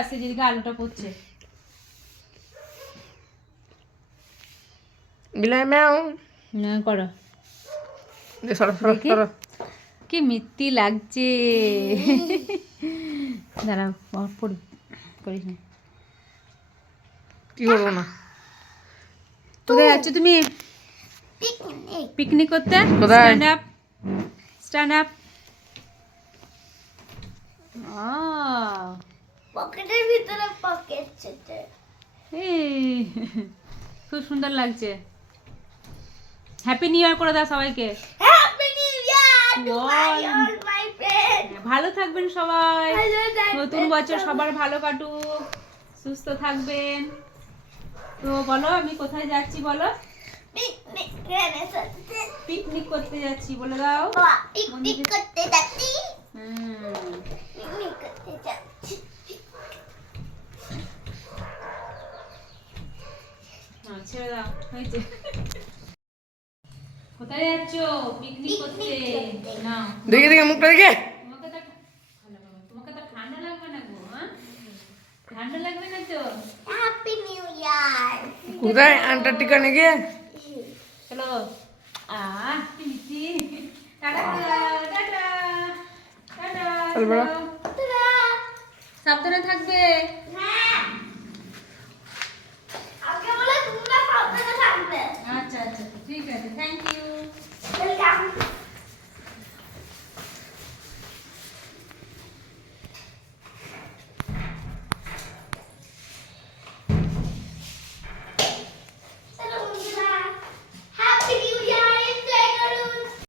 আসছে, যেদিকে আলোটা পড়ছে। বিলাই ম্যাও না করো, সরো সরো সরো। কি মিত্তি লাগছে। দাঁড়া পড়ি, করিস না। কি করবো না? কোথায় যাচ্ছ তুমি? পিকনিক করতে? কোথায়? Stand up, stand up. পকেটের ভিতরে পকেট ছেটে। খুব সুন্দর লাগছে। হ্যাপি নিউ ইয়ার করে দাও সবাইকে। Happy new year to my Wow. All my friend. ভালো থাকবেন সবাই, ভালো থাকবেন নতুন বছর সবাই। সবার ভালো কাটুক, সুস্থ থাকবেন। তো বলো আমি কোথায় যাচ্ছি বলো? পিকনিক করে যাচ্ছি। পিকনিক করতে যাচ্ছি বলে দাও। বাবা পিকনিক করতে যাচ্ছি। হুম, পিকনিক করতে যাচ্ছি। ছেড়ে দাও, হয়েছে। কোথায় যাচ্ছ? পিকনিক করতে। না দেখে দেখে মুখটা দেখে। তোমাকে তো ঠান্ডা লাগবে না গো, হ্যাঁ? ঠান্ডা লাগবে না তো? Happy new year. কোথায়? আন্টার্কটিকা নাকি? চলো। কি মিষ্টি। টাটা করে দাও, টাটা টাটা। চল বড়। টাটা। সাবধানে থাকবে। হ্যাঁ। আগে বলে তোমরা সাবধানে থাকবে। আচ্ছা আচ্ছা, ঠিক আছে, থ্যাংক ইউ। ওয়েলকাম।